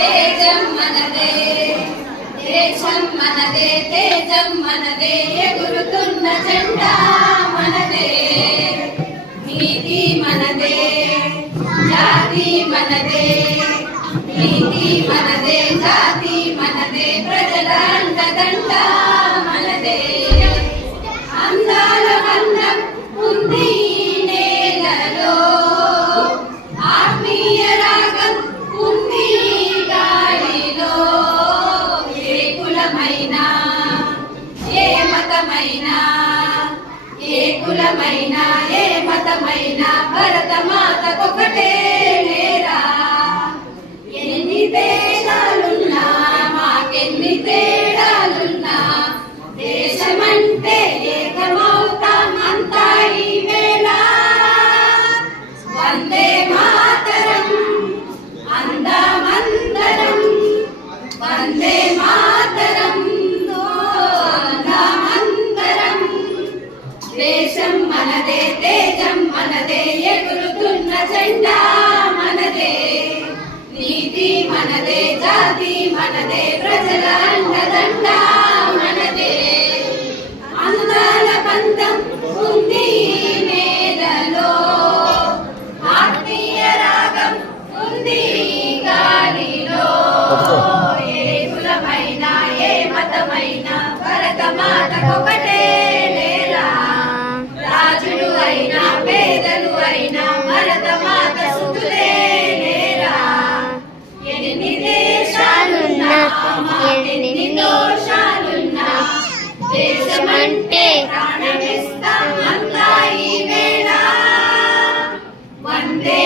తేజం మనదే, దేశం మనదే, తేజం మనదే, ఎగురుతున్న జెండా మనదే. నీతి మనదే, జాతి మనదే, నీతి మనదే, జాతి మనదే, ప్రజల అండదండ మనదే. అందాల బంధం ఉంది నేలలో, ఆత్మీయ రాగం ఉంది గాలిలో. ఏ కులమైనా, ఏ మతమైనా, ఏ కులమైనా, ఏ మతమైనా, భరత మాతకొకటే నేరా. ఎన్ని తేడాలున్నా, మాకెన్ని తేడాలున్నా, దేశమంటే ఏకమవుతాం అంతా ఈ వేళ. వందే మాతరం అందమందరం, వందే మాతరం అందమందరం. దేశం మనదే, తేజం మనదే, ఎగురుతున్న జెండా మనదే. నీతి మనదే, జాతి మనదే, ప్రజల అండదండ మనదే. అందాల బంధం ఉంది నేలలో, ఆత్మీయ రాగం ఉంది గాలిలో. ఏ కులమైనా, ఏ మతమైనా, భరత మాతకొకటే నేరా. రాజులు అయినా, పేదలు అయినా, భరత మాత సుతులే నేరా. ఎన్ని దేశాలున్నా, ఎన్ని దోషాలున్నా, దేశమంటే ప్రాణమిస్తాం అంతా ఈ వేళ. వందే